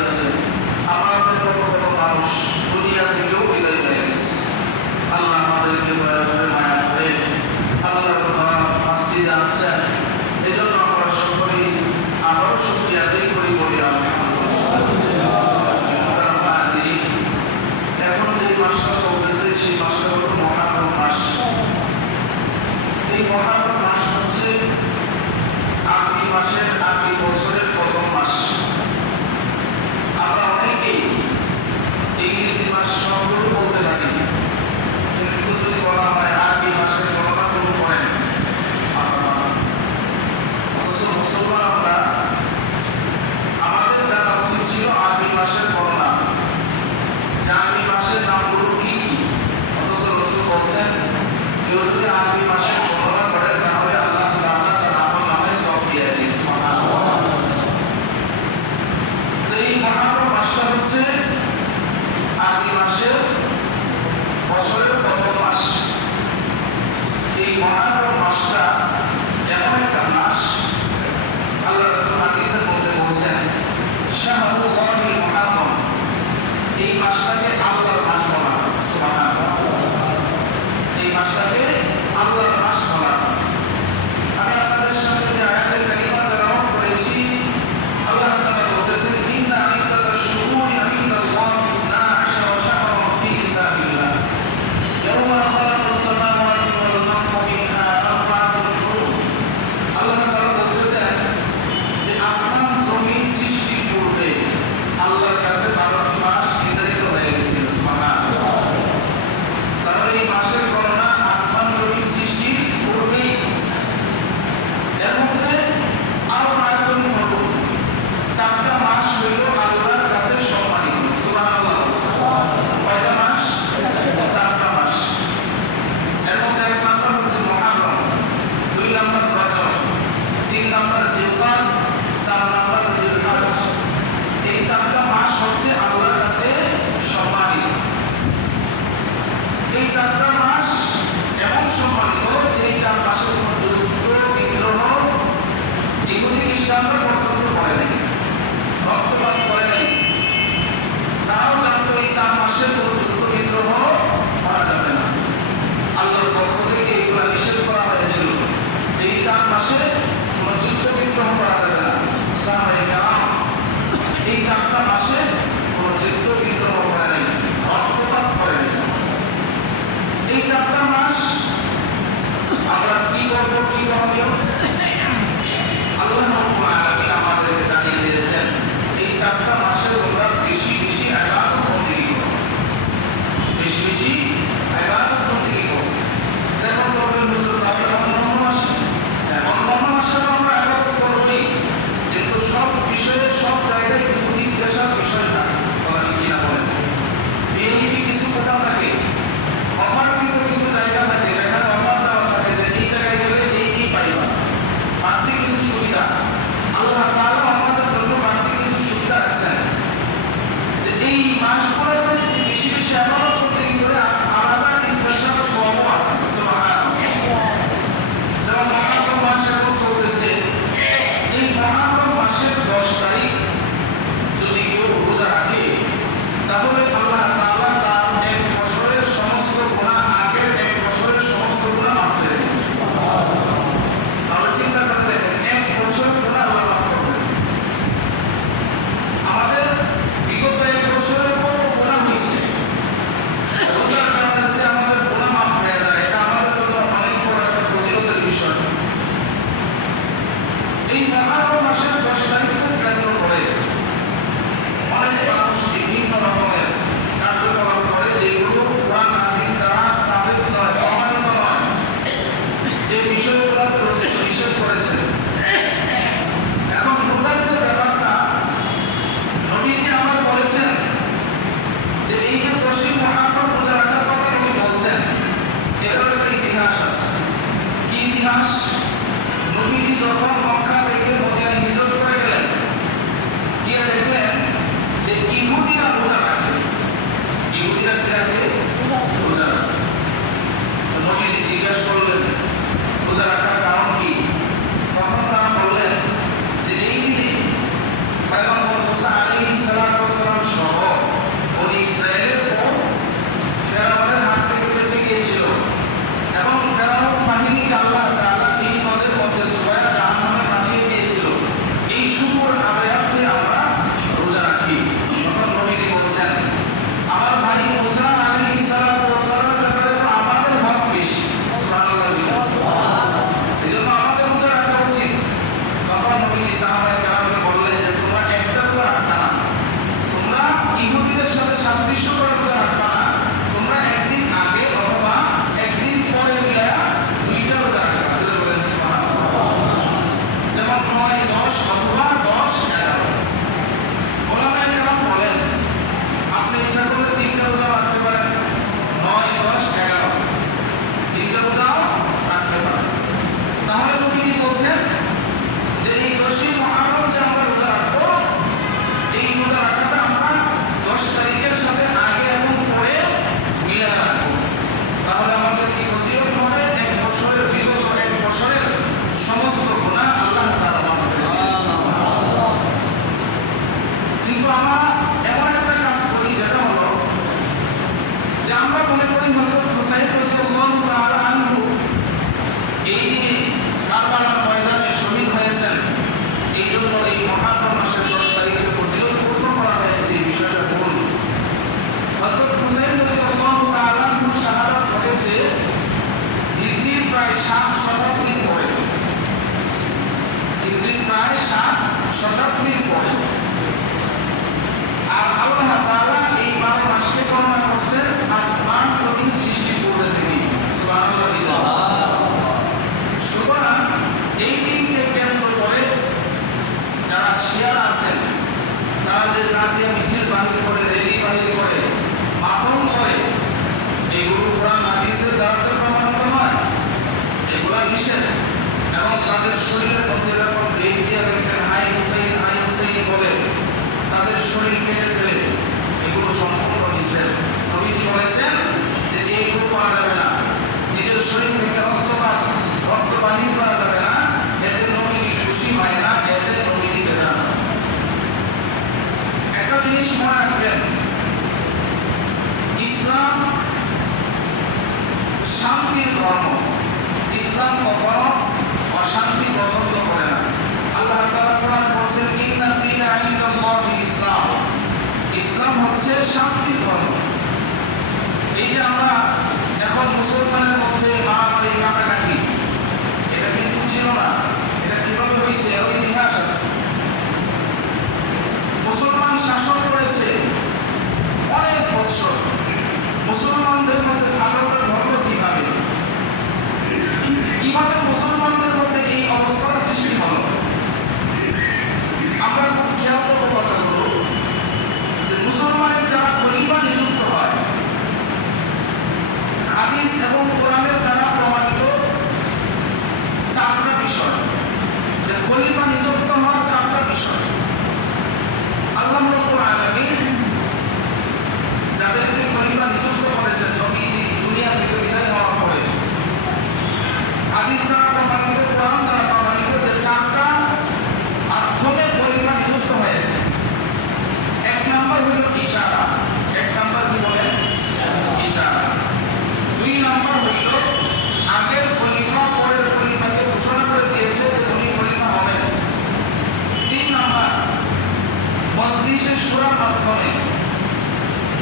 আছে, আমাদের কত মানুষ দুনিয়া থেকেও বিদায় হয়ে গেছে। আল্লাহ আমাদেরকে দয়া করে মায়া করে আল্লাহর ঘর মসজিদে আনছেন, এই জন্য আমরা সকলেই আবারও শুকরিয়া আদায় করি, বলি আলহামদুলিল্লাহ। এখন যে মাসটা চলতেছে সেই মাসটা হলো মহারম মাস। এই মহারম মাস হচ্ছে আরবি মাসের, আরবি বছরের প্রথম মাস। আমরা অনেকেই ইংরেজি মাস সবগুলো বলতে পারি, কিন্তু যদি বলা হয় আরবি মাসের গণনা শুরু করেন মুসলমান, আমরা আমাদের জানা উচিত ছিল আরবি মাসের গণনা, আরবি মাসের নামগুলো কি কি। অথচ রাসূল বলছেন কেউ যদি আরবি মাসের গণনা করে তাহলে আল্লাহ তাআলা তার আমল নামায় সওয়াব দিয়ে দেন। সুবহানাল্লাহ। তো এই মহারম মাসটা হচ্ছে আরবি মাসের বছরের প্রথম মাস। এই মহারম মাসটা এমন একটা মাস, আল্লাহ রাসূল হাদিসের মধ্যে বলছেন শাহরুল্লাহিল মুহাররম, এই মাসটাকে আল্লাহর মাস বলা হয়। সুবহানাল্লাহ। এই মাসটাকে আল্লাহর মাস বলা হয়। আমি আপনাদের সামনে যে আয়াতের কালিমা তেলাওয়াত করেছি, আল্লাহ তাআলা বলতেছেন ইন্না ইদ্দাতাশ শুহুরি ইনদাল্লাহি 12 শাহরান ফি কিতাবিল্লাহ ইয়াওমা খালাকাস সামাওয়াতি ওয়াল আরদা মিনহা আরবা'তুন হুরুম। আল্লাহ তাআলা বলতেছেন যে আসমান জমিন সৃষ্টির পূর্বে আল্লাহর কাছে 12টি মাস নির্ধারিত হয়ে গেছিল। সুবহানাল্লাহ। কারণ এই মাসের গণনা আসমান জমিন সৃষ্টির পূর্বেই। এর মধ্যে আরবা'তুন হুরুম, 4টা মাস হইল আল্লাহর কাছে সম্মানিত। সুবহানাল্লাহ। কয়টা মাস? 4টা মাস। এর মধ্যে 1 নাম্বার হচ্ছে মুহররম, 2 নাম্বার রজব, 3 নাম্বার জিলকাদ, 4 নাম্বার জিলহজ। এই 4টা মাস হচ্ছে আল্লাহর কাছে সম্মানিত। এই 4টা মাস এমন সম্মানিত যে এই 4 মাসের কোনো যুদ্ধ বিগ্রহ ইহুদি খ্রিস্টানরা পর্যন্ত করে নাই, রক্তপাত করে নাই। তারাও জানতো এই 4 মাসের কোনো যুদ্ধ বিগ্রহ করা যাবে না। আল্লাহর পক্ষ থেকে এগুলা নিষেধ করা হয়েছিল যে এই 4 মাসে কোনো যুদ্ধ বিগ্রহ করা যাবে না। সাহাবায়ে কেরাম এই 4টা মাসে কোনো যুদ্ধ বিগ্রহ করে নাই, রক্তপাত করে নাই। এই 4টা মাস আমরা কি করবো, কি করণীয়, আল্লাহ রাব্বুল আলামিন আমাদেরকে জানিয়ে দিয়েছেন এই 4টা মাসে তোমরা বেশি বেশি ইবাদত বন্দেগী করো, বেশি বেশি ইবাদত বন্দেগী করো। দেখুন তবে হুজুর তাহলে অন্যান্য মাসে, অন্যান্য মাসে তো আমরা ইবাদত করবোই, কিন্তু সব বিষয়ে সব জায়গায় কিছু স্পেশাল বিষয় থাকে। বলা কি না বলেন? বিএনপি কিছু কথা থাকে, অফার কিন্তু কিছু জায়গা থাকে যেখানে অফার দেওয়া থাকে যে এই জায়গায় গেলে এই পাইবা। কিন্তু আমরা এমন একটা কাজ করি যেটা হলো যে আমরা মনে করি হযরত হুসাইন রাদিয়াল্লাহু তাআলা আনহু এই দিনে কারবালার ময়দানে শহীদ হয়েছেন, এই জন্য এই মুহররম মাসের 10 তারিখে ফজিলতপূর্ণ করা হয়েছে। এই বিষয়টা ভুল। হযরত হুসাইন রাদিয়াল্লাহু তাআলা আনহু শাহাদাত ঘটেছে হিজরির প্রায় 7 শতাব্দীর পরে। হিজরির প্রায় 7 শতাব্দীর পরে। আর আল্লাহ তাআলা এই 12 মাসকে গণনা করছেন আসমান জমিন সৃষ্টির পূর্বে থেকে। সুবহানাল্লাহ। সুতরাং এই দিনকে কেন্দ্র করে যারা শিয়ারা আছেন তারা যে নাজিয়া মিছিল বাহির করে, র্যালি বাহির করে, মাতম করে, এগুলো কোরআন হাদিসের দ্বারা তো প্রমাণিত নয়, এগুলো নিষেধ। এবং তাদের শরীরের মধ্যে এরকম লেগ দিয়ে দেখেন হাই হুসাইন বলে তাদের শরীর কেটে ফেলে, এগুলো সম্পূর্ণ নিষেধ। নবীজি বলেছেন যে এইগুলো করা যাবে না, নিজের শরীর থেকে রক্ত বাহির করা যাবে না, এতে নবীজি খুশি হয় না, এতে নবীজি বেজার হয়। একটা জিনিস মনে রাখবেন, ইসলাম শান্তির ধর্ম। ইসলাম কখনো অশান্তি পছন্দ করে না। আল্লাহ তাআলা কোরআনে বলেছেন ইন্নাদ দীনা ইনদাল্লাহিল ইসলাম। ইসলাম হচ্ছে শান্তির ধর্ম। এই যে আমরা এখন মুসলমানের মধ্যে মারামারি কাটাকাটি, এটা কিন্তু ছিল না। এটা কিভাবে হয়েছে এর ইতিহাস আছে। মুসলমান শাসন করেছে অনেক বছর। মুসলমানদের মধ্যে ফাটলের ধর্ম কিভাবে মুসলমানদের মধ্যে এই অবস্থার সৃষ্টি হলো? আমরা খুব খেয়াল করবো কথাগুলো যে মুসলমানের যারা খলিফা নিযুক্ত হয়, হাদিস এবং কোরআনের দ্বারা প্রমাণিত 4টা বিষয়, যে খলিফা নিযুক্ত হওয়ার 4টা বিষয়। আল্লাহ রাব্বুল আলামিন যাদেরকে খলিফা নিযুক্ত করেছেন নবীজি দুনিয়া থেকে বিদায় হওয়ার পরে, হাদিস দ্বারা প্রমাণিত, কোরআন দ্বারা প্রমাণিত যে 4টা মাধ্যমে খলিফা নিযুক্ত হয়েছে। 1 নম্বর হলো ইশারা। 1 নম্বর কি বলেন? ইশারা। 2 নম্বর হইল আগের খলিফা পরের খলিফাকে ঘোষণা করে দিয়েছে যে উনি খলিফা হবেন। 3 নম্বর মজলিসে শুরার মাধ্যমে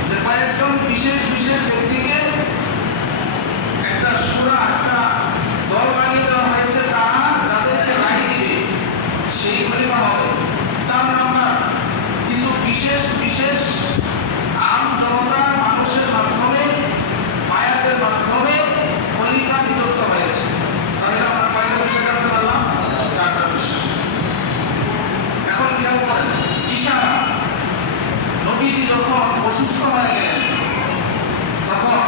যে কয়েকজন বিশেষ ব্যক্তিকে একটা শুরা, একটা দল বানিয়ে দেওয়া হয়েছে, তারা যাদেরকে রায় দিবে সেই খলিফা হবে। 4 নম্বর কিছু বিশেষ আম জনতার মানুষের মাধ্যমে, বায়াতের মাধ্যমে খলিফা নিযুক্ত হয়েছে। তাহলে আমরা কয়টা বিষয় জানতে পারলাম? 4টা বিষয়। এখন খেয়াল করেন, ইশারা। নবীজি যখন অসুস্থ হয়ে গেলেন তখন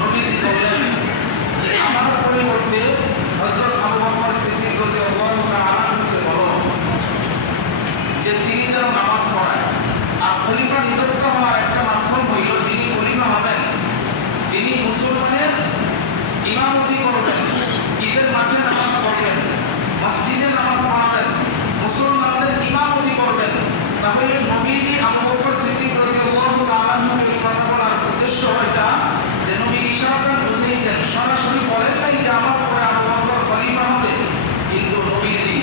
নবীজি বললেন যে আমার পরিবর্তে হযরত আবু বকর সিদ্দিক রাদিয়াল্লাহু তাআলা আনহুকে বলো যে তিনি যেন নামাজ পড়ায়। আর খলিফা নিযুক্ত হওয়ার একটা মাধ্যম হইল, যিনি খলিফা হবেন তিনি মুসলমানের ইমামতি করবেন, ঈদের মাঠে নামাজ পড়বেন, মসজিদে নামাজ পড়াবেন, মুসলমানদের ইমামতি করবেন। তাহলে নবীজি আবু বকর সিদ্দিক রাদিয়াল্লাহু তাআলা আনহুকে এই কথা বলার উদ্দেশ্য এটা যে নবী ইশারাটা বুঝিয়েছেন, সরাসরি বলেন নাই যে আমার পরে আবু বকর খলিফা হবে, কিন্তু নবীজি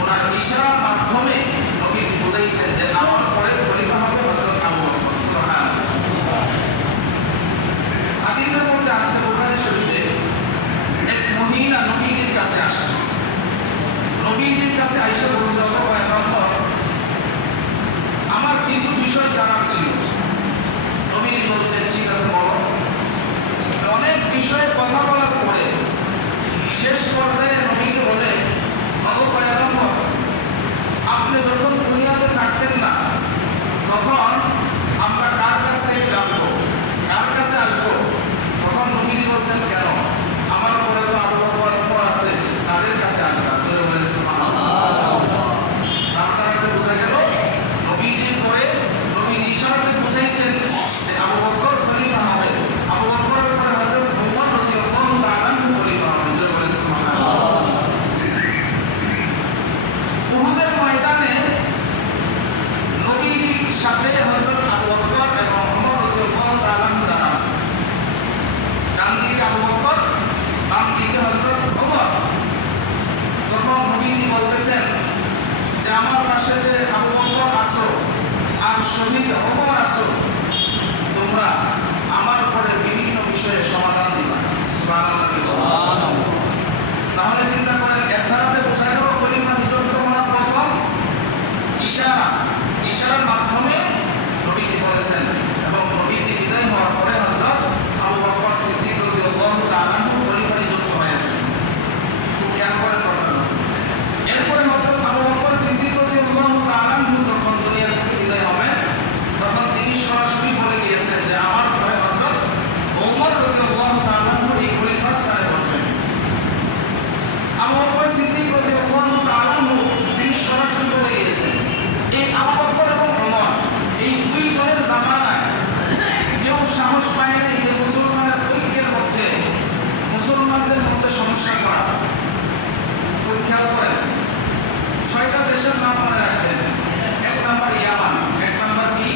ওনার ইশারার মাধ্যমে নবীজি বুঝাইছেন যে আমার পরে খলিফা হবে হযরত আবু বকর। সুবহানাল্লাহ। হাদিসের মধ্যে আসছে, বুখারী শরীফে এক মহিলা নবীজির কাছে আসছে। নবীজির কাছে আয়েশা বলছে, ও পয়গম্বর, আমার কিছু বিষয় জানার ছিল। নবীজি বলছেন ঠিক আছে বলো। অনেক বিষয়ে কথা বলার পরে শেষ পর্যায়ে নবীকে বলে, ও পয়গম্বর, আপনি যখন দুনিয়াতে থাকতেন না তখন আমরা কার কাছ থেকে জানবো, কার কাছে আসবো? তখন নবীজি বলছেন কেন, আমার পরে তো আবু বকর আছে, তাদের কাছে আসবে। বোঝা গেল নবীজির পরে নবীজি ইশারাতে বুঝাইছেন যে আবু বকর খলিফা হবে। আবু বকরের পরে হযরত ওমর রাদিয়াল্লাহু তাআলা আনহু খলিফা হবে। উহুদের ময়দানে যে ওমর আছো, তোমরা আমার উপরে বিভিন্ন বিষয়ে সমাধান দিবা। সুবহানাল্লাহ। তাহলে চিন্তা করেন, এক ধারাতে বোঝা গেল খলিফা নিযুক্ত হওয়ার প্রথম ইশারার মাধ্যমে নবীজি বলেছেন, এবং নবীজি বিদায় হওয়ার পরে হযরত আবু বকর সিদ্দিক রাদিয়াল্লাহু তাআলা খলিফা নিযুক্ত হয়েছেন। খুব খেয়াল করেন কথাটা। এরপরে হযরত আবু বকর সিদ্দিক রাদিয়াল্লাহু তাআলা যখন দুনিয়া থেকে বিদায় হবেন, তখন তিনি সরাসরি বলে গিয়েছেন যে আমার পরে হযরত ওমর রাদিয়াল্লাহু তাআলা এই খলিফা স্থানে বসবেন। আবু বকর সিদ্দিক রাদিয়াল্লাহু তাআলা তিনি সরাসরি বলে গিয়েছেন। এই আবু বকর এবং ওমর এই দুইজনের জামানায় কেউ সাহস পায় নাই যে মুসলমানের ঐক্যের মধ্যে, মুসলমানদের মধ্যে সমস্যা করা। খেয়াল করেন, 6টা দেশের নাম মনে রাখবেন। 1 নাম্বার ইয়ামান, 1 নাম্বার কি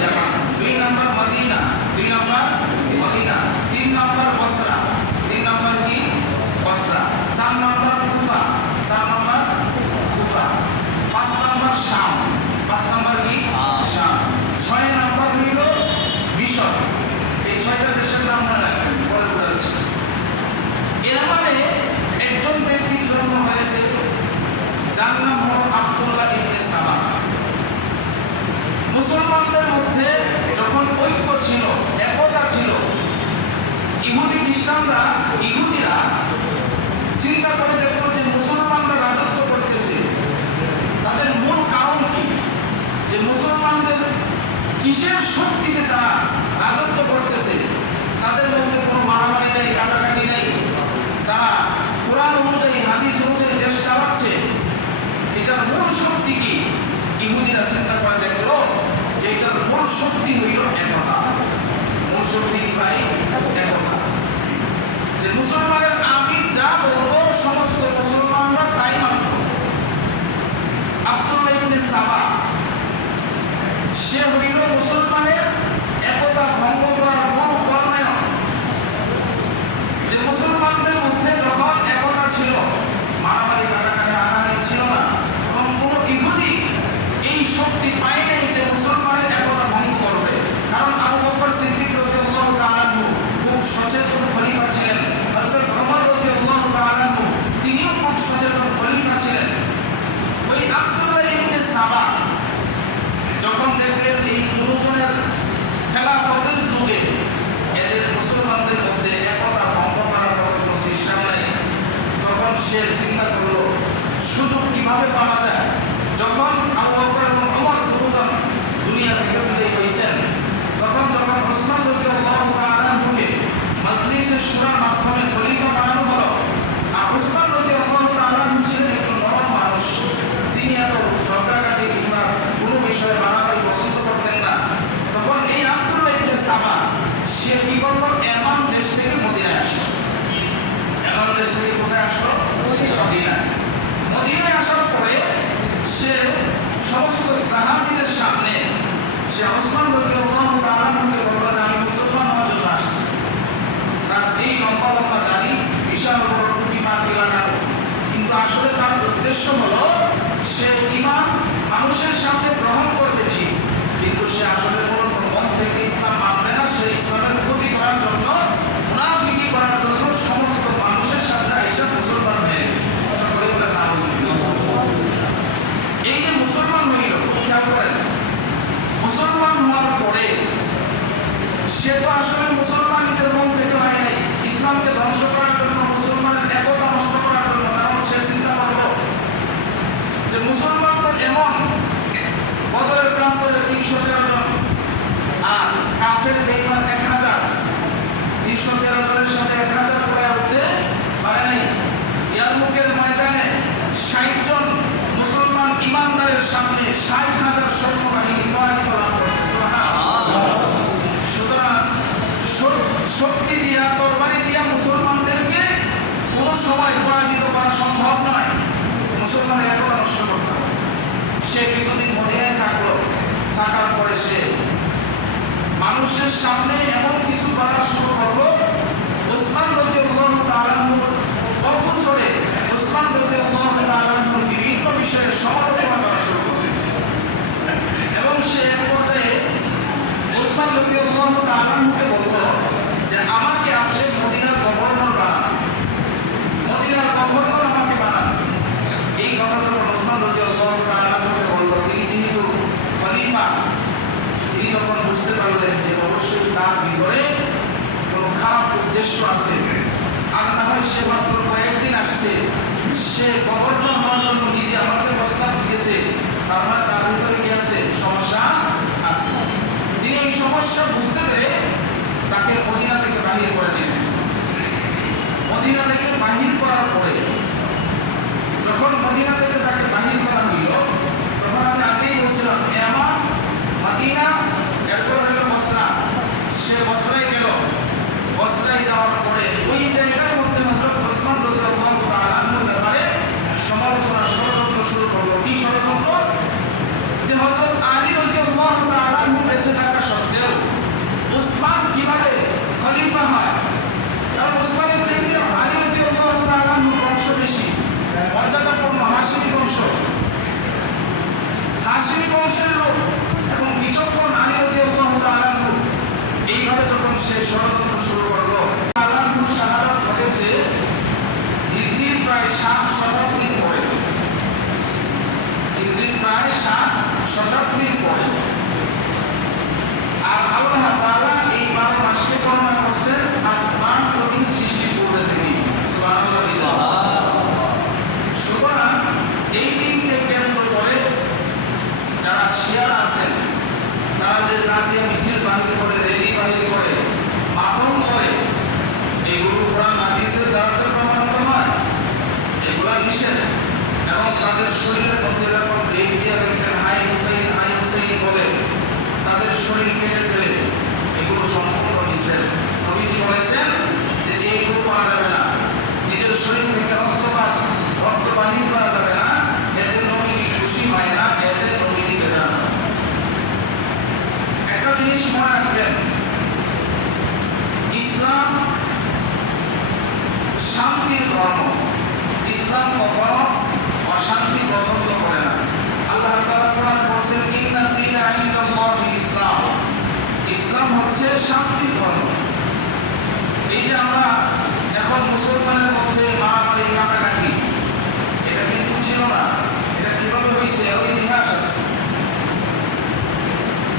ইয়ামান, 2 number Medina, 2 number Medina, 3 number Basra, 3 number কি Basra, 4 number Kufa, 4 number Kufa, 5 number শাম, 5 নাম্বার কি শাম, 6 নাম্বার হইল মিশর। এই 6টা দেশের নাম মনে রাখবেন, পরে বোঝা যাচ্ছে। এর মানে একজন ব্যক্তির জন্ম হয়েছে যার নাম হল আব্দুল্লাহ ইবনে সাবা। মুসলমানদের মধ্যে যখন ঐক্য ছিল, একতা ছিল, ইহুদিরা চিন্তা করে দেখলো যে মুসলমানরা রাজত্ব করতেছে, তাদের মূল কারণ কি, যে মুসলমানদের কিসের শক্তিতে তারা রাজত্ব করতেছে, তাদের মধ্যে কোনো মারামারি নেই, কাটাকাটি নেই, তারা কোরআন অনুযায়ী, হাদিস অনুযায়ী দেশ চালাচ্ছে, এটার মূল শক্তি কি? ইহুদিরা চিন্তা করে দেখলো যে এটার মূল শক্তি হইল একতা। মূল শক্তি কি ভাই? একতা। যে মুসলমানের আমির যা বলতো সমস্ত মুসলমানরা তাই মানত। আব্দুল্লাহ ইবনে সাবা সে হইল মুসলমানের একতা ভঙ্গ করার মূল কর্ণায়ক। যে মুসলমানদের মধ্যে যখন একতা ছিল, মারামারি কাটাকাটি হানাহানি ছিল না, এবং কোনো ইহুদি এই শক্তি পায় নাই যে মুসলমানের একতা ভঙ্গ করবে। কারণ আবু বকর সিদ্দিক রাদিয়াল্লাহু তাআলা খুব সচেতন খলিফা ছিলেন, হযরত ওমর রাদিয়াল্লাহু তাআলা তিনিও খুব সচেতন খলিফা ছিলেন। ওই আব্দুল্লাহ ইবনে সাবা যখন দেখলেন এই দুজনের খেলাফতের যুগে এদের মুসলমানদের মধ্যে একতা ভঙ্গ করার কোনো সিস্টেম নেই, তখন সে চিন্তা করলো সুযোগ কিভাবে পাওয়া যায়। যখন আবু বকর এবং ওমর দুজন দুনিয়া থেকে বিদায় হয়েছেন, তখন ওসমান রাদিয়াল্লাহু তাআলাকে মজলিসে শুরার মাধ্যমে খলিফা বানানো হলো। আর ওসমান রাদিয়াল্লাহু তাআলা ছিলেন একজন নরম মানুষ, তিনি এত ঝগড়াঝাটি কিংবা কোনো বিষয়ে বাড়াবাড়ি পছন্দ করতেন না। তখন এই আব্দুল্লাহ ইবনে সাবা সে কি করলো, ইয়ামান দেশ থেকে মদিনায় আসলো। ইয়ামান দেশ থেকে কোথায় আসলো? মদিনায় আসার পরে সে সমস্ত সাহাবীদের সামনে সে ওসমান রাদিয়াল্লাহু তাআলাকে বলল যে আমি মুসলমান হওয়ার জন্য আসছি। তার এই লম্বা লম্বা দাড়ি, বিশাল বড় টুপি মাথায় লাগানো, কিন্তু আসলে তার উদ্দেশ্য হলো সে ঈমান মানুষের সামনে গ্রহণ করবে ঠিক, কিন্তু সে আসলে মূলত মন থেকে ইসলাম মানবে না। সে ইসলামের ক্ষতি করার জন্য, মুনাফিকি করার জন্য সমস্ত মানুষের সামনে এসে মুসলমান হয়ে গেছে। সকলে বলে না, এই যে মুসলমান হইল, খেয়াল করেন, মুসলমান হওয়ার পরে সে তো আসলে মুসলমান নিজের মন থেকে হয় নাই, ইসলামকে ধ্বংস করার জন্য, মুসলমানের একতা নষ্ট করার জন্য। কারণ সে চিন্তা করলো যে মুসলমান তো এমন বদরের প্রান্তরে 313 জন, আর কাফের বেঈমান 1000, 313 জনের সাথে 1000 করে উঠতে পারে নাই। ইয়ারমুকের ময়দানে 60 জন মুসলমান ইমানদারের সামনে 60,000 সৈন্যবাহিনী পরাজিত লাভ করছে। সুতরাং শক্তি দিয়া, তরবারি দিয়া মুসলমানদেরকে কোনো সময় পরাজিত করা সম্ভব নয়। মুসলমানের একতা নষ্ট করতে হবে। সে কিছুদিন মদিনায় থাকলো, থাকার পরে সে মানুষের সামনে এমন কিছু করা শুরু করলো, ওসমান রাদিয়াল্লাহু তাআলা অগোচরে ওসমান রাদিয়াল্লাহু তাআলা বিভিন্ন বিষয়ে সমালোচনা করা শুরু করলেন, এবং সে এক পর্যায়ে রাদিয়াল্লাহু তাআলা আনহুকে বলল যে আমাকে আপনি মদিনার গভর্নর বানান, মদিনার গভর্নর আমাকে বানান। এই কথা যখন ওসমান রাদিয়াল্লাহু তাআলা আনহুকে বলল, তিনি যেহেতু খলিফা, তিনি তখন বুঝতে পারলেন যে অবশ্যই তার ভিতরে কোনো খারাপ উদ্দেশ্য আছে, আর না হয় সে মাত্র কয়েকদিন আসছে, সে গভর্নর হওয়ার জন্য নিজে আমাকে প্রস্তাব দিয়েছে, তার মানে তার ভিতরে কি আছে, সমস্যা আছে। তিনি এই সমস্যা বুঝতে পেরে তাকে মদিনা থেকে বাহির করে দিলেন। মদিনা থেকে বাহির করার পরে যখন মদিনা থেকে তাকে বাহির করা হইল, তখন আমি আগেই বলছিলাম ইয়ামা, মদিনা, এরপর হলো বসরা। সে বসরায় গেল। বসরায় যাওয়ার পরে ওই জায়গার মধ্যে হযরত ওসমান রাদিয়াল্লাহু তাআলা আনহুর ব্যাপারে সমালোচনা, ষড়যন্ত্র শুরু করলো। কি ষড়যন্ত্র? যে হযরত আলী রাদিয়াল্লাহু তাআলা আনহু বেঁচে থাকা সত্ত্বেও ওসমান কিভাবে খলিফা হয়? কারণ ওসমানের চাইতে আলী রাদিয়াল্লাহু তাআলা আনহুর বংশ বেশি, মর্যাদাপূর্ণ হাশিমি বংশ, হাশিমি বংশের লোক এবং বিচক্ষণ আলী রাদিয়াল্লাহু তাআলা আনহু। এইভাবে যখন সে ষড়যন্ত্র শুরু করলো, আল্লাহর শাহাদাত ঘটেছে হিজরির প্রায় 7 শতাব্দীর পরে, হিজরির প্রায় 7 শতাব্দীর পরে। আর আল্লাহ তাআলা এই 12 মাসকে গণনা করছেন আসমান জমিন সৃষ্টির পূর্বে থেকে। সুবহানাল্লাহ। সুতরাং এই দিনকে কেন্দ্র করে যারা শিয়ারা আছেন, তারা যে তাজিয়া মিছিল বাহির করে, রেলি বাহির করে, মাতম করে, এগুলো কোরআন হাদিসের দ্বারা তো প্রমাণিত নয়, এগুলো নিষেধ। এবং তাদের শরীরের মধ্যে যখন লেগ দিয়ে দেখেন হাই হুসাইন বলে, তাদের শরীর কেটে ফেলে, এগুলো সম্পূর্ণ নিষেধ। নবীজি বলেছেন যে এইগুলো করা যাবে না, নিজের শরীর থেকে রক্ত বাহির করা যাবে না, এতে নবীজি খুশি হয় না, এতে নবীজি বেজার। একটা জিনিস মনে রাখবেন, ইসলাম শান্তির ধর্ম। ইসলাম কখনো অশান্তি পছন্দ করে না। আল্লাহ তাআলা কোরআনে বলেছেন ইন্নাদ দীনা ইনদাল্লাহিল ইসলাম। ইসলাম হচ্ছে শান্তির ধর্ম। এই যে আমরা এখন মুসলমানের মধ্যে মারামারি, কাটাকাটি, এটা কিন্তু ছিল না। এটা কিভাবে হয়েছে, এর ইতিহাস আছে।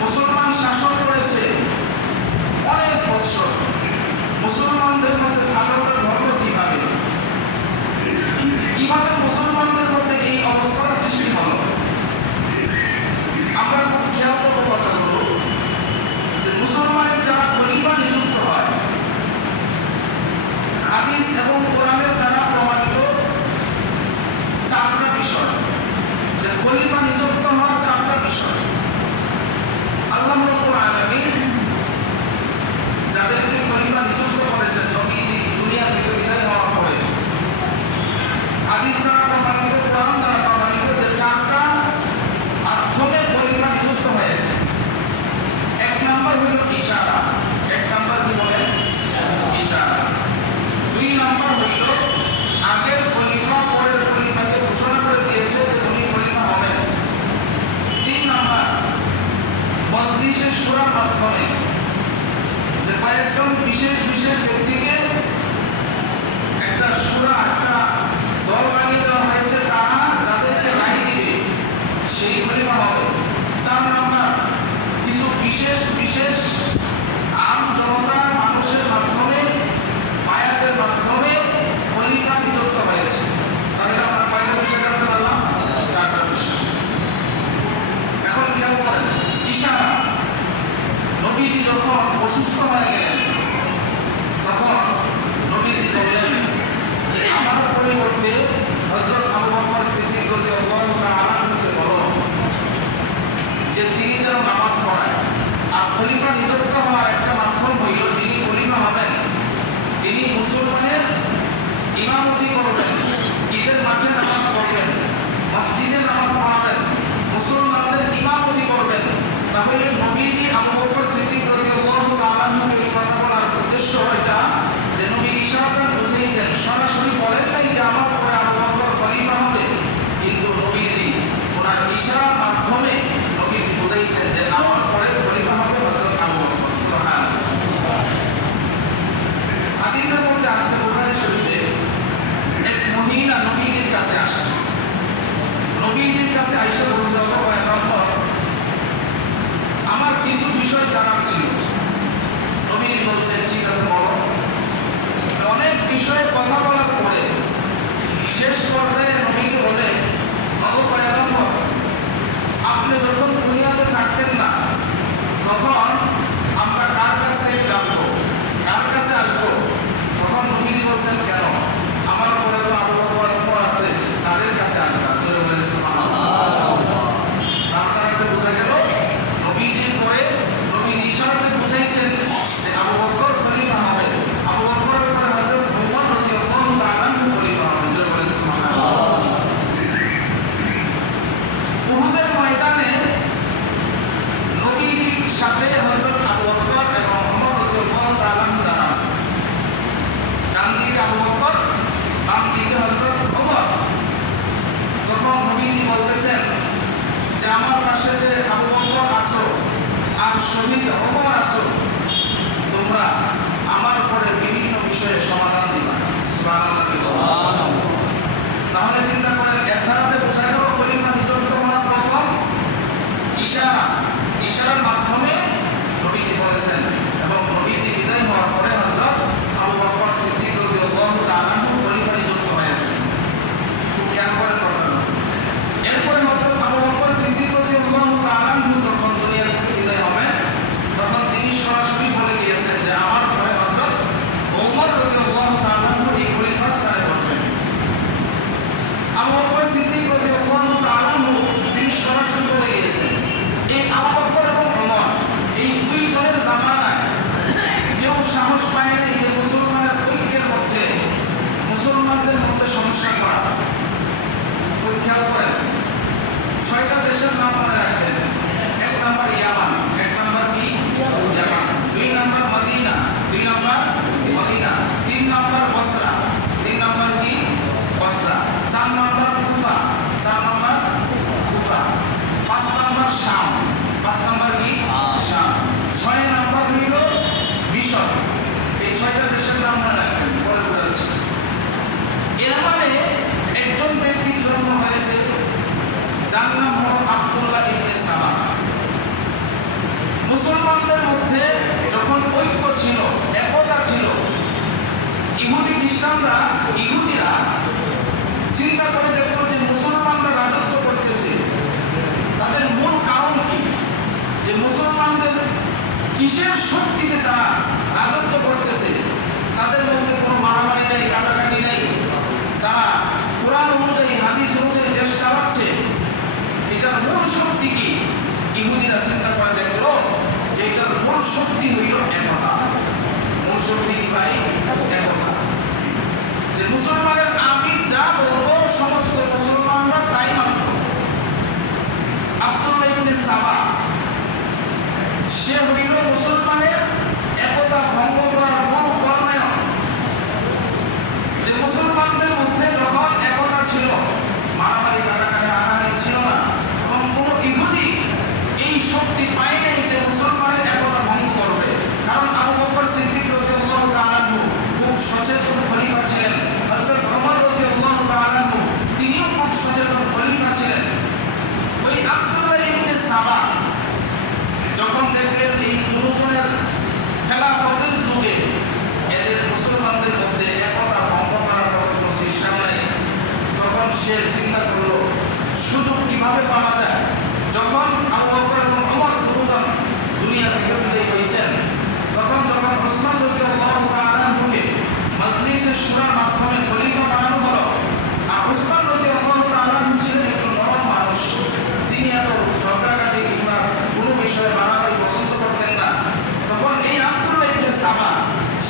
মুসলমান শাসন করেছে অনেক বছর। মুসলমানদের মধ্যে ফাটলের ধর্ম কিভাবে মুসলমানদের মধ্যে এই অবস্থার সৃষ্টি হলো? আমরা খুব খেয়াল করবো কথাগুলো, যে মুসলমানের যারা খলিফা নিযুক্ত হয়, হাদিস এবং কোরআনের দ্বারা প্রমাণিত 4টা বিষয়, যে খলিফা নিযুক্ত হওয়ার 4টা বিষয়। আল্লাহ রাব্বুল আলামিন যাদেরকে খলিফা নিযুক্ত করেছেন নবীজি দুনিয়া থেকে বিদায় হওয়ার পরে, হাদিস দ্বারা প্রমাণিত, কোরআন দ্বারা প্রমাণিত যে 4টা মাধ্যমে খলিফা নিযুক্ত হয়েছে। 1 নম্বর হইল ইশারা। 1 নম্বর কি বলে? ইশারা। 2 নম্বর হইল আগের খলিফা পরের খলিফাকে ঘোষণা করে দিয়েছে যে উনি খলিফা হবেন। 3 নম্বর মজলিসে শূরার মাধ্যমে, যে কয়েকজন বিশেষ বিশেষ ব্যক্তিকে একটা শূরা, একটা দল বানিয়ে দেওয়া হয়েছে, তারা যাদেরকে রায় দিবে সেই খলিফা হবে। 4 নম্বর কিছু বিশেষ বিশেষ আম জনতার মানুষের মাধ্যমে, বায়াতের মাধ্যমে খলিফা নিযুক্ত হয়েছে। তাহলে আমরা কয়টা বিষয় জানতে পারলাম? 4টা বিষয়। এখন খেয়াল করেন, ইশারা। নবীজি যখন অসুস্থ হয়ে গেলেন, তখন নবীজি বললেন যে আমার পরিবর্তে হযরত জানার ছিল। নবীজি বলছেন ঠিক আছে বলো। অনেক বিষয়ে কথা বলার পরে শেষ পর্যায়ে নবীকে বলে, পয়গম্বর, আপনি যখন দুনিয়াতে থাকতেন না তখন আমরা কার কাছ থেকে জানবো, কার কাছে আসবো? তখন নবীজি বলছেন কেন, আমার পরে তো আবু বকর ওমর আছে, তাদের কাছে আসবা। সুবহানাল্লাহ। বোঝা গেল নবীজির পরে নবী ইশারাতে বুঝাইছেন যে আবু বকর খলিফা হবে, আবু বকরের পরে হযরত ওমর রাদিয়াল্লাহু তাআলা খলিফা হবে। সুবহানাল্লাহ। উহুদের ময়দানে নবীজির সাথে হযরত আবু বকর এবং ওমর রাদিয়াল্লাহু তাআলা দাঁড়ান। ডান দিকে আবু বকর, বাম দিকে হযরত ওমর। তখন নবীজি বলতেছেন যে আমার পাশে যে আবু বকর আছো আর শহীদ ওমর আছো, তোমরা আমার পরে বিভিন্ন বিষয়ে সমাধান দিবা। সুবহানাল্লাহ। তাহলে চিন্তা করেন, এক ধারাতে বোঝা গেল খলিফা নিযুক্ত হওয়ার প্রথম ইশারার মাধ্যমে নবীজি বলেছেন, এবং নবীজি বিদায় হওয়ার পরে হযরত আবু বকর সিদ্দিক রাদিয়াল্লাহু তাআলা খলিফা নিযুক্ত হয়েছেন। খুব খেয়াল করেন কথাটা। এরপরে হযরত আবু বকর সিদ্দিক রাদিয়াল্লাহু তাআলা যখন দুনিয়া থেকে বিদায় হবেন, তখন তিনি সরাসরি বলে দিয়েছেন যে আমার পরে হযরত ওমর রাদিয়াল্লাহু তাআলা এই খলিফার স্থানে বসবেন। আবু বকর সিদ্দিক রাদিয়াল্লাহু তাআলা তিনি সরাসরি বলে দিয়েছেন, এই আবু বকর এবং ওমর এই দুইজনের জামানায় কেউ সাহস পায় নাই যে মুসলমানের ঐক্যের মধ্যে, মুসলমানদের মধ্যে সমস্যা করা। খেয়াল করেন, 6টা দেশের নাম মনে রাখবেন। 1 নাম্বার ইয়ামান, 1 নাম্বার কি ইয়ামান, 2 number Medina, 2 number Medina, 3 number Basra, 3 number কি Basra, 4 number Kufa, 4 number Kufa, 5 number শাম, 5 নাম্বার কি শাম, 6 নাম্বার হইল মিশর। এই 6টা দেশের নাম মনে রাখবেন, পরে বোঝা যাচ্ছে। ইয়ামানে একজন ব্যক্তির জন্ম হয়েছে, যার নাম হল আব্দুল্লাহ ইবনে সাবা। মুসলমানদের মধ্যে যখন ঐক্য ছিল, একতা ছিল, ইহুদিরা চিন্তা করে দেখলো যে মুসলমানরা রাজত্ব করতেছে, তাদের মূল কারণ কি, যে মুসলমানদের কিসের শক্তিতে তারা রাজত্ব করতেছে, তাদের মধ্যে কোনো মারামারি নেই, কাটাকাটি নেই, তারা কোরআন অনুযায়ী, হাদিস অনুযায়ী দেশ চালাচ্ছে, এটার মূল শক্তি কি? ইহুদিরা চিন্তা করে দেখলো যে এটার মূল শক্তি হইল একতা। মূল শক্তি কি ভাই? একতা। যে মুসলমানের আমির যা বলতো সমস্ত মুসলমানরা তাই মানত। আব্দুল্লাহ ইবনে সাবা সে হইল মুসলমানের একতা ভঙ্গ করার মূল কর্ণায়ক। যে মুসলমানদের মধ্যে যখন একতা ছিল, মারামারি কাটাকাটি হানাহানি ছিল না, এবং কোন ইহুদি এই শক্তি পায় নাই যে মুসলমানের একতা ভঙ্গ করবে। কারণ আবু বকর সিদ্দিক রাদিয়াল্লাহু তাআলা খুব সচেতন খলিফা ছিলেন, হযরত ওমর রাদিয়াল্লাহু তাআলা তিনিও খুব সচেতন খলিফা ছিলেন। ওই আব্দুল্লাহ ইবনে সাবা যখন দেখলেন এই দুজনের খেলাফতের যুগে এদের মুসলমানদের মধ্যে একতা ভঙ্গ করার কোনো সিস্টেম নেই, তখন সে চিন্তা করলো সুযোগ কিভাবে পাওয়া যায়। যখন আবু বকর এবং ওমর দুজন দুনিয়া থেকে বিদায় হয়েছেন, তখন ওসমান রাদিয়াল্লাহু তাআলা মজলিসে শুরার মাধ্যমে খলিফা বানানো হলো। আর ওসমান রাদিয়াল্লাহু তাআলা ছিলেন একজন নরম মানুষ, তিনি এত ঝগড়াঝাটি কিংবা কোনো বিষয়ে বাড়াবাড়ি পছন্দ করতেন না। তখন এই আব্দুল্লাহ ইবনে সাবা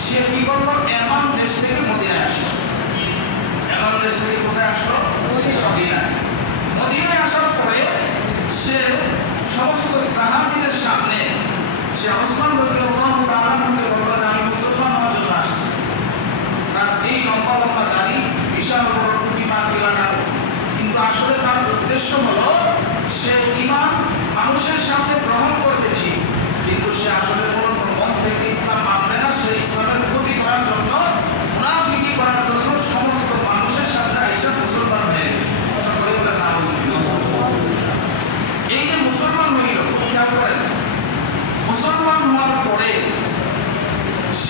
সে কি করলো, ইয়ামান দেশ থেকে মদিনায় আসলো। ইয়ামান দেশ থেকে কোথায় আসলো? মদিনায়। মদিনায় আসার পরে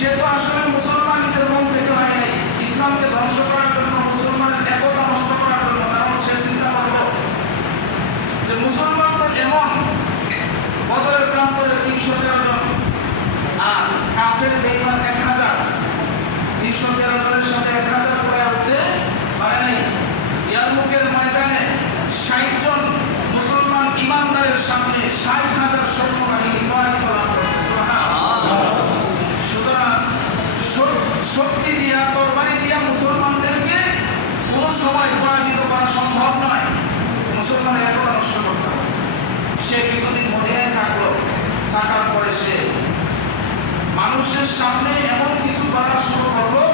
সে তো আসলে মুসলমান নিজের মন থেকে হয় নাই, ইসলামকে ধ্বংস করার জন্য, মুসলমানের একতা নষ্ট করার জন্য। কারণ সে চিন্তা করল যে মুসলমান তো এমন বদরের প্রান্তরে 313 জন আর কাফের বেঈমান 1000, 313 জনের সাথে 1000 করে উঠতে পারে নাই। ইয়ারমুকের ময়দানে 60 জন মুসলমান ইমানদারের সামনে 60,000 সৈন্যবাহিনী পরাজিত লাভ করছে। সুতরাং শক্তি দিয়া, তরবারি দিয়া মুসলমানদেরকে কোনো সময় পরাজিত করা সম্ভব নয়। মুসলমানের একতা নষ্ট করতে হবে। সে কিছুদিন মদিনায় থাকলো, থাকার পরে সে মানুষের সামনে এমন কিছু বলা শুরু করলো,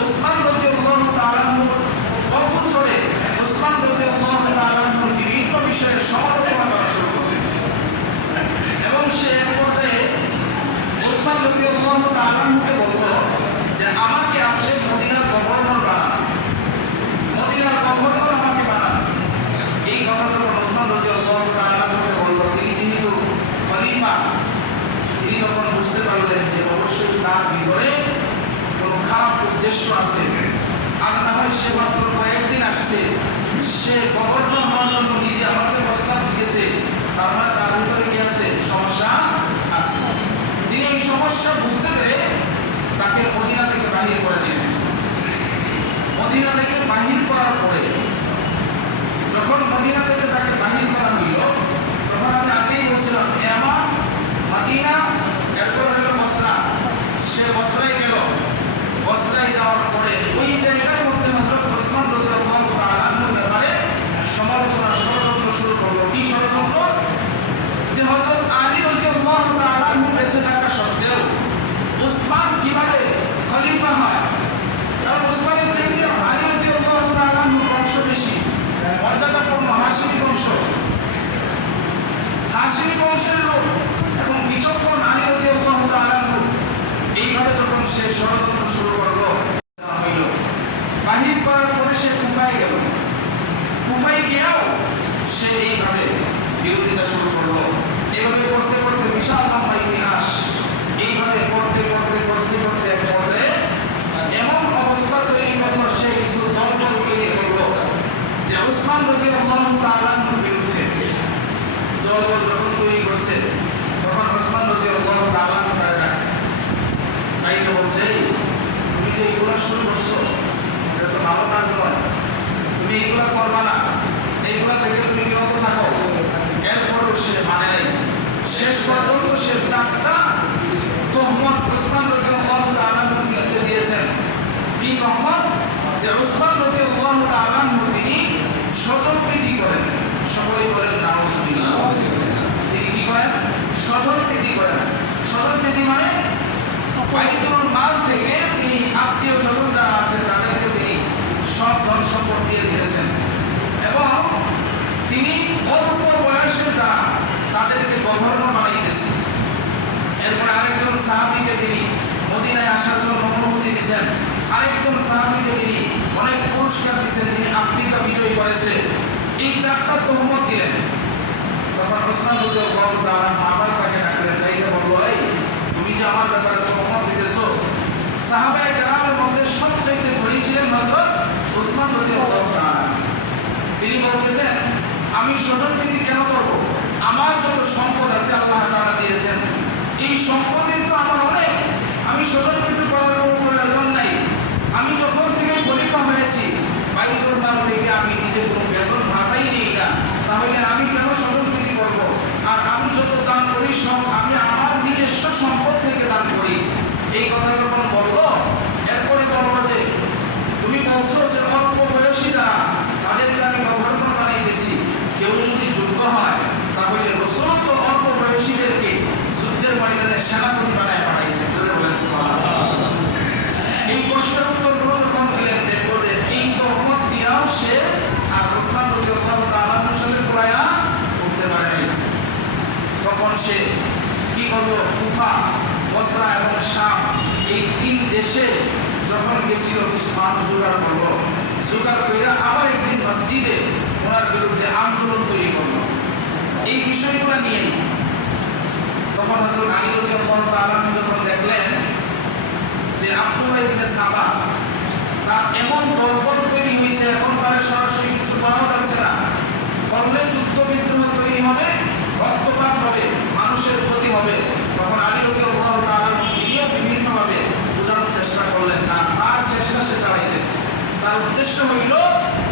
ওসমান রাদিয়াল্লাহু তাআলা অগোচরে ওসমান রাদিয়াল্লাহু তাআলা বিভিন্ন বিষয়ে সমালোচনা করা শুরু করলেন। এবং সে এক পর্যায়ে ওসমান রাদিয়াল্লাহু তাআলাকে বলল যে আমাকে আপনি মদিনার গভর্নর বানান, মদিনার গভর্নর আমাকে বানান। এই কথা যখন ওসমান রাদিয়াল্লাহু তাআলাকে বলল, তিনি যেহেতু খলিফা, তিনি তখন বুঝতে পারলেন যে অবশ্যই তার ভিতরে কোনো খারাপ উদ্দেশ্য আছে। আর না হয় সে মাত্র কয়েকদিন আসছে, সে গভর্নর হওয়ার জন্য নিজে আমাকে প্রস্তাব দিয়েছে, তার মানে তার ভিতরে কি আছে? সমস্যা আছে। তিনি এই সমস্যা বুঝতে পেরে তাকে মদিনা থেকে বাহির করে দিলেন। মদিনা থেকে বাহির করার পরে যখন মদিনা থেকে তাকে বাহির করা হইল, তখন আমি আগেই বলছিলাম ইয়ামান, মদিনা, এরপর হলো বসরা। সে বসরায় গেল। বসরায় যাওয়ার পরে ওই জায়গার মধ্যে হযরত ওসমান রাদিয়াল্লাহু তাআলার ব্যাপারে সমালোচনা, ষড়যন্ত্র শুরু করলো। কি ষড়যন্ত্র? যে হযরত আলী রাদিয়াল্লাহু তাআলা বেঁচে থাকা সত্ত্বেও ওসমান কিভাবে খলিফা হয়? কারণ ওসমানের চাইতে আলী রাদিয়াল্লাহু তাআলা বংশ বেশি, মর্যাদাপূর্ণ হাশিমি বংশ, হাশিমি বংশের লোক এবং বিচক্ষণ আলী রাদিয়াল্লাহু তাআলা। এইভাবে যখন সে ষড়যন্ত্র শুরু করলো, বাহির করার পরে সে কুফায় গেল। কুফায় গিয়েও সে এইভাবে বিরোধিতা শুরু করলো। এইভাবে করতে করতে বিশাল লম্বা ইতিহাস, এইভাবে করতে করতে করতে করতে এক পর্যায়ে এমন অবস্থা তৈরি করলো, সে কিছু দলবল তৈরি করলো যে ওসমান রাদিয়াল্লাহু তাআলার বিরুদ্ধে। দলবল যখন তৈরি করছে, তখন ওসমান রাদিয়াল্লাহু তাআলা তারা ডাকছে, তাইকে বলছে, তুমি যে এইগুলো শুরু করছো এটা তো ভালো কাজ নয়, তুমি এইগুলো করবা না, এইগুলো থেকে তুমি বিরত থাকো। এরপরেও সে মানে নাই। শেষ পর্যন্ত সে 4টা তহমত ওসমান রাদিয়াল্লাহু তাআলার বিরুদ্ধে দিয়েছেন। কি তহমত? যে ওসমান রাদিয়াল্লাহু তাআলা তিনি স্বজনপ্রীতি করেন। সকলেই বলেন নাউযুবিল্লাহ। তিনি কি করেন? স্বজনপ্রীতি করেন। স্বজনপ্রীতি মানে বাইতুল মাল থেকে তিনি আত্মীয় স্বজন যারা আছেন তাদেরকে তিনি সব ধন সম্পদ দিয়ে দিয়েছেন। এবং তিনি অল্প বয়সের যারা তাদেরকে গভর্নর বানাইতেছেন। এরপর আরেকজন সাহাবীকে তিনি মদিনায় আসার জন্য অনুমতি দিয়েছেন। আরেকজন সাহাবীকে তিনি অনেক পুরস্কার দিয়েছেন, যিনি আফ্রিকা বিজয় করেছে। এই 4টা তহমত দিলেন। তখন ওসমান রাদিয়াল্লাহু তাআলা আবার তাকে ডাকলেন, তাইকে বলল, এই তুমি যে আমার ব্যাপারে তহমত দিতেছো, সাহাবায়ে কেরামের মধ্যে সবচেয়ে ধনী ছিলেন হযরত ওসমান রাদিয়াল্লাহু তাআলা। তিনি বলতেছেন, আমি স্বজনপ্রীতি কেন করব? আমার যত সম্পদ আছে আল্লাহ তাআলা দিয়েছেন, এই সম্পদের তো আমার অনেক, আমি স্বজনপ্রীতি করার কোনো প্রয়োজন নাই। আমি যখন থেকে খলিফা হয়েছি, বাইতুল মাল থেকে আমি নিজে কোনো বেতন ভাতাই নিই না, তাহলে আমি কেন স্বজনপ্রীতি করব? আর আমি যত দান করি সব আমি আমার নিজস্ব সম্পদ থেকে দান করি। এই কথা যখন বললো, এরপরে বললো যে তুমি বলছো যে অল্প বয়সী যারা তাদেরকে আমি গভর্নর বানাইতেছি, কেউ যদি যোগ্য হয় তাহলে রাসূল তো অল্প বয়সীদেরকে যুদ্ধের ময়দানে সেনাপতি বানায় পাঠাইছেন। এই প্রশ্নের উত্তরগুলো যখন দিলেন, দেখলো যে এই তহমত দিয়াও সে আর ওসমান রাদিয়াল্লাহু তাআলার সাথে কুলায়া উঠতে পারে নাই। তখন সে কি করলো? কুফা, বসরা এবং শাম এই 3 দেশে যখন গেছিল, কিছু মানুষ জোগাড় করলো। জোগাড় করে আবার একদিন মসজিদে ওনার বিরুদ্ধে আন্দোলন তৈরি করলো এই বিষয়গুলো নিয়ে। তখন হযরত আলী রাদিয়াল্লাহু তাআলা যখন দেখলেন যে আব্দুল্লাহ ইবনে সাবা তার এমন দলবল তৈরি হয়েছে, এখন তার সরাসরি কিছু করাও যাচ্ছে না, করলে যুদ্ধ বিদ্রোহ তৈরি হবে, রক্তপাত হবে, মানুষের ক্ষতি হবে। তখন আলী রাদিয়াল্লাহু তাআলা তিনিও বিভিন্নভাবে বোঝানোর চেষ্টা করলেন না, তার চেষ্টা সে চালাইতেছে। তার উদ্দেশ্য হইল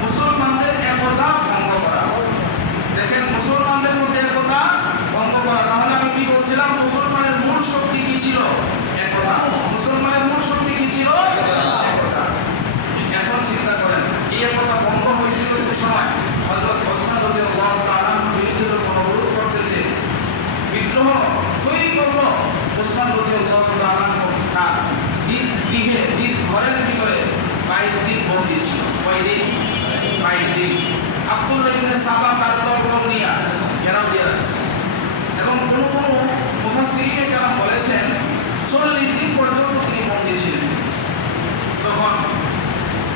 মুসলমানদের একতা ভঙ্গ করা। দেখেন, মুসলমানদের মধ্যে একতা ভঙ্গ করা। তাহলে আমি কি বলছিলাম, মুসলমানের মূল শক্তি কি ছিল? একতা। মুসলমানের মূল শক্তি কি ছিল? একতা। এখন চিন্তা করেন, এই একতা ভঙ্গ হয়েছিল ওই সময় হযরত ওসমান রাদিয়াল্লাহু তাআলা বিরুদ্ধে যখন অবরোধ করতেছে, বিদ্রোহ তৈরি করলো, ওসমান রাদিয়াল্লাহু তাআলা তার নিজ ঘরের ভিতরে 22 দিন বন্দী ছিল। কয় দিন? 22 দিন। আব্দুল্লাহ ইবনে সাবা তার দলবল নিয়ে ঘেরাও দিয়ে রাখছে, এবং কোনো কোনো মুফাসসিরিনে কেরাম বলেছেন 40 দিন পর্যন্ত তিনি বন্দী ছিলেন। তখন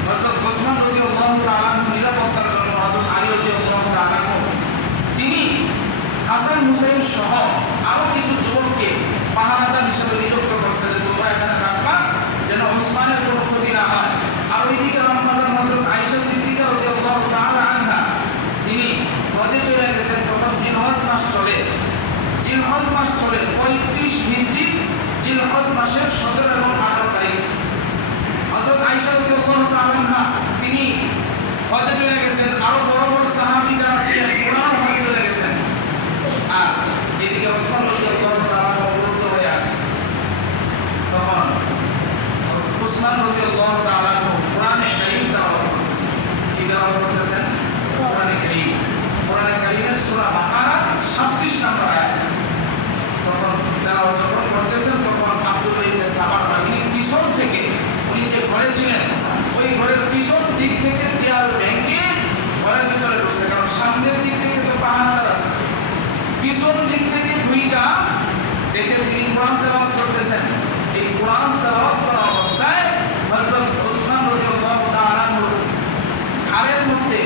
হযরত ওসমান রাদিয়াল্লাহু তাআলা নিরাপত্তার জন্য হযরত আলী রাদিয়াল্লাহু তাআলা তিনি হাসান হুসাইন সহ আরো কিছু যুবককে পাহারাদার হিসেবে নিযুক্ত করছে, যে তোমরা এখানে থাকবা যেন ওসমানের কোনো ক্ষতি না হয়। আর ওইদিকে রমজান হযরত আয়েশা সিদ্দিকা রাদিয়াল্লাহু তাআলা আনহা তিনি হজে চলে গেছেন। তখন জিলহজ মাস চলে, জিলহজ মাস চলে 35 হিজরি জিলহজ মাসের 17 এবং 18 তারিখ। হযরত আয়েশা রাদিয়াল্লাহু তাআলা আনহা তিনি হজে চলে গেছেন, আরো বড় বড় সাহাবী যারা ছিলেন ওনারাও হজে চলে গেছেন। আর এদিকে ওসমান রাদিয়াল্লাহু তাআলা অবরুদ্ধ হয়ে আছে। তখন ওসমান রাদিয়াল্লাহু তাআলা কোরআনে কারীম তেলাওয়াত করতেছেন। কি তেলাওয়াত করতেছেন? কোরআনে কারীম। কোরআনে কারীমের সূরা বাকারা 36 নম্বর আয়াত। তখন তেলাওয়াত যখন করতেছেন, তখন আব্দুল্লাহ ইবনে সাবার বাহিনীর পিছন থেকে, উনি যে ঘরে ছিলেন ওই ঘরের পিছন দিক থেকে দেয়াল ভেঙে ঘরের ভিতরে ঢুকছে। কারণ সামনের দিক থেকে তো পাহারাদার আছে, পিছন দিক থেকে ঢুইকা দেখে তিনি কোরআন তেলাওয়াত করতেছেন। এই কোরআন তেলাওয়াত করা অবস্থায় হযরত ওসমান রাদিয়াল্লাহু তাআলা ঘাড়ের মধ্যে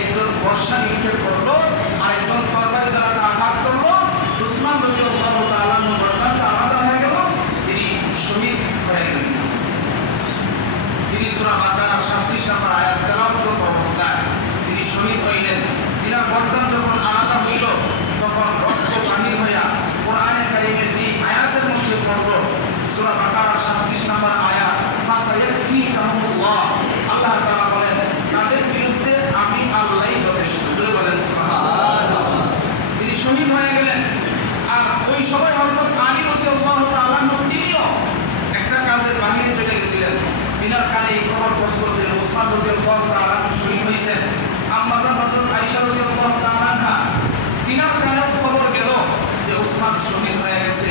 একজন বর্ষা নিক্ষেপ করলো, আর একজন তরবারি দ্বারা আঘাত করলো। ওসমান রাদিয়াল্লাহু তাআলা গর্দানটা আলাদা হয়ে গেল, তিনি শহীদ হয়ে গেলেন। তিনি সূরা বাকারা 36 নম্বর আয়াত তেলাওয়াত অবস্থায় তিনি শহীদ হইলেন। তিনার গর্দান যখন আলাদা হইল, তখন রক্ত বাহির হইয়া কোরআনে কারীমের এই আয়াতের মধ্যে পড়ল, সূরা বাকারা 36 নম্বর আয়াত, ফাসায়াকফিকাহুল্লাহ। আল্লাহ তাআলা বলেন, তাদের বিরুদ্ধে আমি আল্লাহই যথেষ্ট। জোরে বলেন সুবহানাল্লাহ। তিনি শহীদ হয়ে গেলেন। আর ওই সময় হযরত আলী রাদিয়াল্লাহু তাআলা তিনিও একটা কাজের বাহিরে চলে গেছিলেন। তিনার কানে এই খবর পৌঁছল যে ওসমান রাদিয়াল্লাহু তাআলা শহীদ হয়েছেন। আম্মাজান হযরত আয়েশা রাদিয়াল্লাহু তাআলা আনহা তিনার কানেও খবর গেল যে ওসমান শহীদ হয়ে গেছে।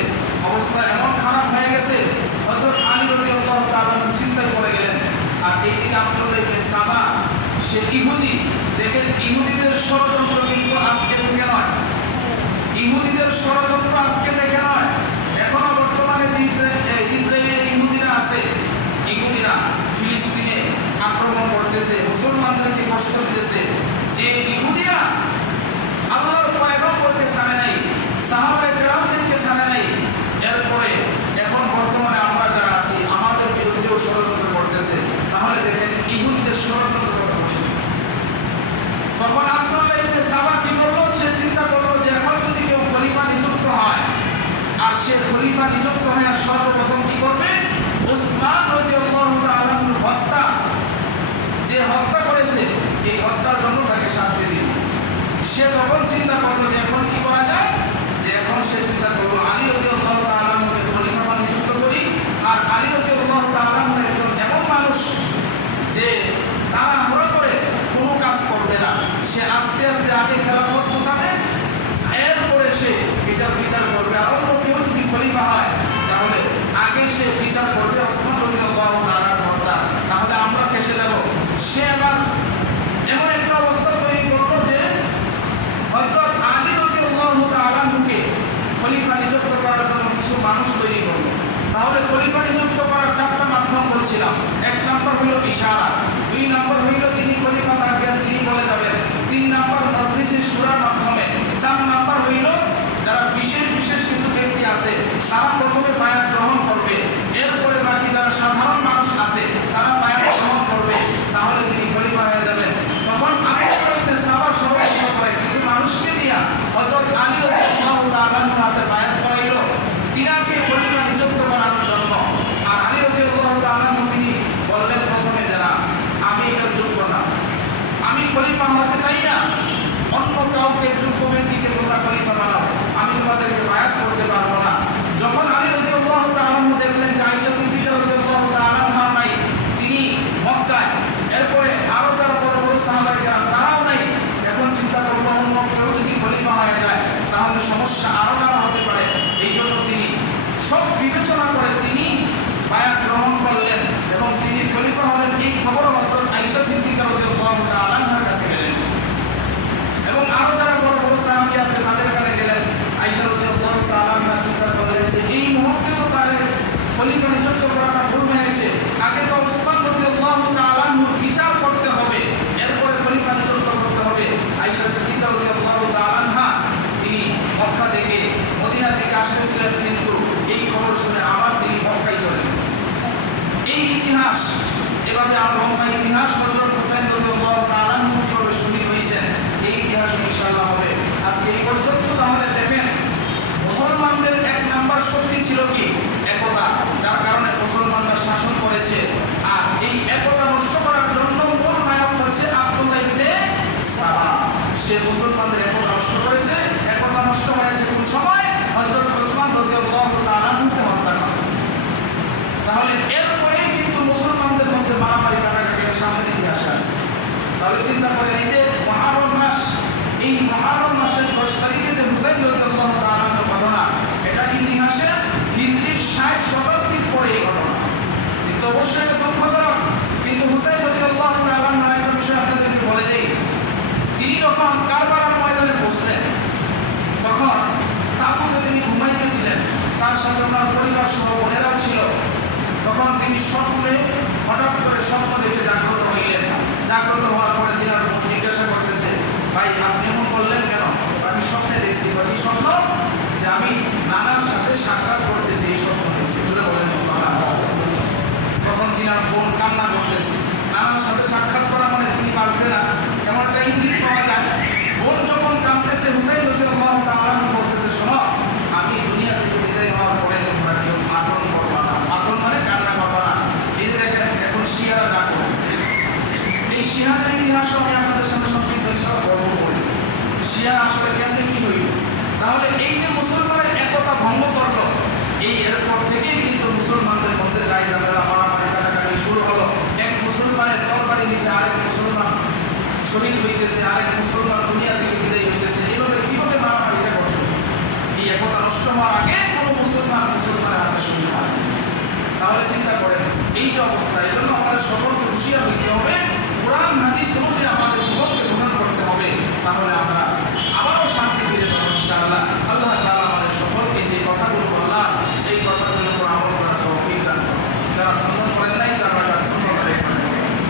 অবস্থা এমন খারাপ হয়ে গেছে, হযরত আলী রাদিয়াল্লাহু তাআলা চিন্তায় পড়ে গেলেন। আর এইদিকে আব্দুল্লাহ ইবনে সাবা সে ইহুদি। দেখেন, ইহুদিদের ষড়যন্ত্র কিন্তু আজকে থেকে নয়, ইহুদিদের ষড়যন্ত্র আজকে থেকে নয়। এখনো বর্তমানে যে ইসরায়েলে ইহুদিরা আছে, ইহুদিরা ফিলিস্তিনে আক্রমণ করতেছে, মুসলমানদেরকে কষ্ট দিতেছে। যে ইহুদিরা আল্লাহর পয়গম্বরকে ছাড়ে নাই, সাহাবায়ে কেরামদেরকে ছাড়ে নাই, এরপরে এখন বর্তমানে আমরা যারা আছি আমাদের বিরুদ্ধেও ষড়যন্ত্র করতেছে। তাহলে দেখেন ইহুদিদের ষড়যন্ত্র কত কঠিন। তখন আব্দুল্লাহ ইবনে সাবা কি করলো? সে চিন্তা করলো যে এখন যদি কেউ খলিফা নিযুক্ত হয়, আর সে খলিফা নিযুক্ত হয়ে সর্বপ্রথম কি করবে? ওসমান রাদিয়াল্লাহু তাআলা হত্যা, যে হত্যা করেছে এই হত্যার জন্য তাকে শাস্তি দিবে। সে তখন চিন্তা করলো যে এখন কি করা যায়, যে এখন সে চিন্তা করলো আলী রাদিয়াল্লাহু তাআলাকে খলিফা নিযুক্ত করি। আর আলী রাদিয়াল্লাহু তাআলা একজন এমন মানুষ যে তারা হরা করে কোনো কাজ করবে না, সে আস্তে আস্তে আগে খেলাফত বোঝাবে, এরপরে সে এটার বিচার করবে। আর অন্য কেউ যদি খলিফা হয় তাহলে আগে সে বিচার করবে ওসমান রাদিয়াল্লাহু তাআলার হত্যা, তাহলে আমরা ফেঁসে যাব। সে আবার এমন একটা অবস্থা তৈরি করলো যে হযরত আলী রাদিয়াল্লাহু তাআলাকে খলিফা নিযুক্ত করার জন্য কিছু মানুষ তৈরি করলো। তাহলে খলিফা নিযুক্ত করার 4টা মাধ্যম বলছিলাম। 1 নম্বর হইল ইশারা, 2 নম্বর হইল যিনি খলিফা থাকবেন তিনি বলে যাবেন, 3 নম্বর মজলিসে শুরার মাধ্যমে, 4 নম্বর হইল যারা বিশেষ বিশেষ কিছু ব্যক্তি আছে তারা প্রথমে বায়াত গ্রহণ করবে, এরপরে বাকি যারা সাধারণ তিনাকে খলিফা নিযুক্ত করার জন্য। আর আলী রাদিয়াল্লাহু তাআলা তিনি বললেন প্রথমে যে না, আমি এটার যোগ্য না, আমি খলিফা হতে চাই না, অন্য কাউকে যোগ্য ব্যক্তিকে তোমরা খলিফা বানাও, আমি তোমাদেরকে বায়াত করতে পারবো না। যখন আলী রাদিয়াল্লাহু তাআলা দেখলেন যে আয়েশা সিদ্দিকা রাদিয়াল্লাহু তাআলা নাই, তিনি মক্কায়, এরপরে আরো যারা বড় বড় সাহাবায়ে কেরাম তারাও নাই, এখন চিন্তা করলো অন্য কেউ যদি খলিফা হয়ে যায় তাহলে সমস্যা আরো বড় হতে পারে। এই জন্য তিনি সব বিবেচনা করে তিনি বায়াত গ্রহণ করলেন এবং তিনি খলিফা হলেন। এই খবর হযরত আয়েশা সিদ্দিকা রাদিয়াল্লাহু তাআলা আনহার কাছে গেলেন এবং আরো যারা বড় বড় সাহাবী আছে তাদের কাছে গেলেন। আয়েশা রাদিয়াল্লাহু তাআলা আনহা চিন্তা করলেন যে এই মুহূর্তে তো তার খলিফা নিযুক্ত করাটা ভুল হয়েছে, আগে তো উসমান রাদিয়াল্লাহু তাআলা আনহুর বিচার করতে হবে, এরপরে খলিফা নিযুক্ত করতে হবে। আয়েশা সিদ্দিকা রাদিয়াল্লাহু তাআলা আনহা তিনি মক্কা থেকে মদিনা থেকে আসতেছিলেন, কিন্তু এই খবর শুনে আবার তিনি মক্কায় চলে গেলেন। এই ইতিহাস এভাবে আর লম্বা ইতিহাস হযরত হুসাইন রাদিয়াল্লাহু তাআলা আনহু কিভাবে শহীদ হয়েছেন এই ইতিহাস ইনশাআল্লাহ হবে আজকে এই পর্যন্ত। তাহলে দেখেন মুসলমানদের এক নাম্বার শক্তি ছিল কি? একতা, যার কারণে মুসলমানরা শাসন করেছে। আর এই একতা নষ্ট করার জন্য মূল নায়ক হচ্ছে আব্দুল্লাহ ইবনে সালাম। সে মুসলমানদের একতা নষ্ট করেছে। একতা নষ্ট হয়েছে কোন সময়? হযরত ওসমান রাদিয়াল্লাহু তাআলা আনহুকে হত্যা করা। তাহলে এরপরেই কিন্তু মুসলমানদের মধ্যে মারামারি কাটাকাটির সামনে ইতিহাসে আছে। তাহলে চিন্তা করেন এই যে মুহররম মাস, এই মুহররম মাসের 10 তারিখে যে হুসাইন রাদিয়াল্লাহু তাআলা আনহুর ঘটনা, এটা ইতিহাসে হিজরি 60 শতাব্দীর পরে এই ঘটনা, কিন্তু অবশ্যই এটা দুঃখজনক। কিন্তু হুসাইন রাদিয়াল্লাহু তাআলা আনহুর একটা বিষয় আপনাদেরকে বলে দেই, তিনি যখন কারবালার ময়দানে বসলেন তখন তাঁবুতে তিনি ঘুমাইতেছিলেন, তার সাথে ওনার পরিবার সহ বোনেরাও ছিল। তখন তিনি স্বপ্নে হঠাৎ করে স্বপ্ন দেখে জাগ্রত হইলেন। জাগ্রত হওয়ার পরে তিনি আর জিজ্ঞাসা করতেছে, ভাই আপনি এমন করলেন কেন? আমি স্বপ্নে দেখছি। কি স্বপ্ন? যে আমি নানার সাথে সাক্ষাৎ করতেছি, এই স্বপ্ন দেখছি। জুড়ে বলেন সুবহানাল্লাহ। তখন তিনি আর বোন কান্না করতেছে। নানার সাথে সাক্ষাৎ করা মানে তিনি বাঁচবে না, এমন একটা ইঙ্গিত পাওয়া যায়। বোন যখন কাঁদতেছে, হুসাইন রাদিয়াল্লাহু তাআলা বলতেছে, শোনো, আমি দুনিয়া থেকে বিদায় হওয়ার পরে তোমরা কেউ মাতন করবা না। মাতন মানে কান্না করবা না। এই যে দেখেন এখন শিয়ারা যা করে, এই শিয়াদের ইতিহাসও আমি আপনাদের সামনে সংক্ষিপ্ত হিসাবে গর্ব করি। শিয়া আসলে কেমন কি হইল? তাহলে এই যে মুসলমানের একতা ভঙ্গ করলো, এই এরপর থেকেই কিন্তু মুসলমানদের মধ্যে যাই ঝামেলা মারামারি কাটাকাটি শুরু হলো। এক মুসলমানের তরবারি নিচে আরেক মুসলমান শহীদ হইতেছে, আরেক মুসলমান দুনিয়া থেকে বিদায় হইতেছে। এভাবে কিভাবে মারামারিটা করতে? এই একতা নষ্ট হওয়ার আগে কোনো মুসলমানের হাতে শহীদ হয়। তাহলে চিন্তা করেন এই যে অবস্থা, এই জন্য আমাদের সকলকে হুঁশিয়ার হইতে হবে, কোরআন হাদিস অনুযায়ী আমাদের জীবনকে